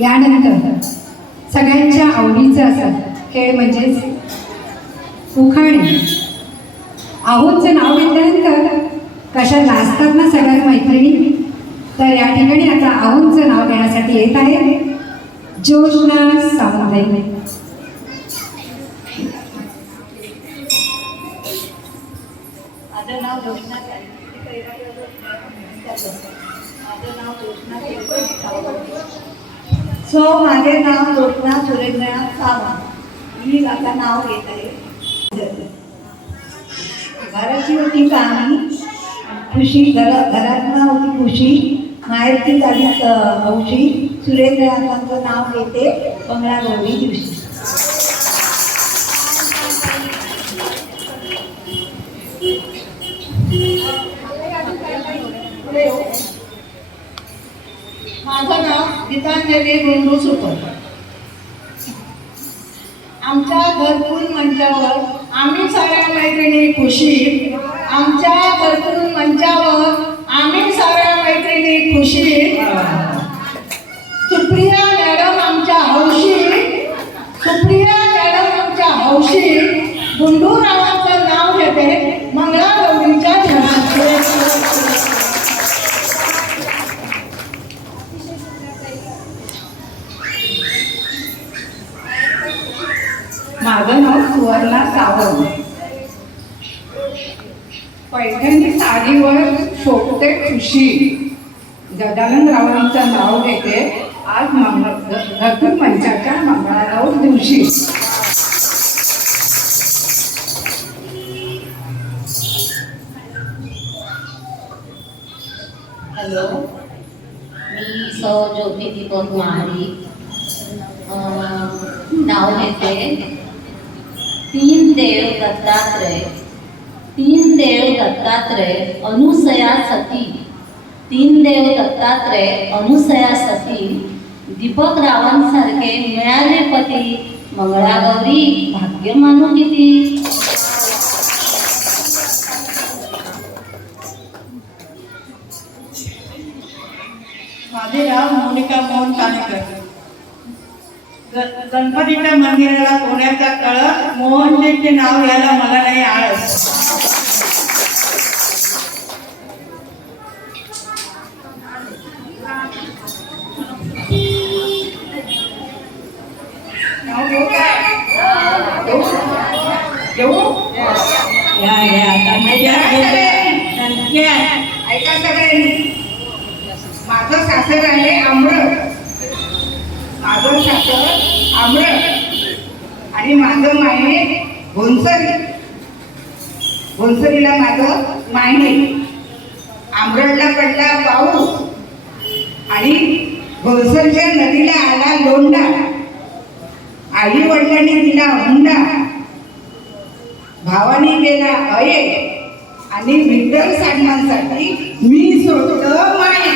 यानंतर सगळ्यांच्या आवडीचं असं खेळ म्हणजेच उखाणे. आहोतचं नाव घेतल्यानंतर कशा लाजतात ना सगळ्या मैत्रिणी? तर या ठिकाणी आता आहोतचं नाव घेण्यासाठी येत आहे जोशना सामुदायिक माझं नाव जोशना माझं नाव जोशना सो माझे नाव लोकनाथ सुरेंद्रनाथ सावंत. मी आता नाव घेत आहे. घराची होती कामी खुशी घरा घरात होती खुशी माहेरची झाली हौशी. सुरेंद्रनाथांचं नाव घेते बंगळा गौरी दिवशी. माझं नाव गीतांजली गुंडू सुपर आमच्या घरकुल मंचावर आम्ही साऱ्या मैत्रिणी खुशी. आमच्या घरकुल मंचावर आम्ही साऱ्या मैत्रिणी खुशी. सुप्रिया मॅडम आमच्या हौशी. सुप्रिया मॅडम आमच्या हौशी. गुंडूरावांचं नाव घेते. मंगळा माझं नाव सुवर्णा सावंत पैठणी साडीवर शोभते खुशी. गजानन रावांचं नाव घेते आज मंगळ पंचाच्या मंचाच्या मंगळागौर दिवशी. हॅलो. मी सौ ज्योती दीपक महाडी नाव घेते. तीन देव दत्तात्रय तीन देव दत्तात्रय अनुसया सती. तीन देव दत्तात्रय अनुसया सती. दीपक रावांसारखे मिळाले पती. मंगळागौरी, भाग्य मानू किती. नाव मोनिका ग- गणपतीच्या मंदिराला कोण्याचा कळस मोहनजींचे नाव घ्यायला मला नाही आळस. या, या, ऐका माझं सासर आहे अमृत. माझं सासर आमरस आणि माझं मायने भोनसरी भोनसरीला माझं मायने. आमरडला पडला पाऊस. आणि घोनसरच्या नदीला आला लोंडा आई वडिलांनी दिला हुंडा. भावाने केला अये आणि विठ्ठल साधनांसाठी मी सोडलं माय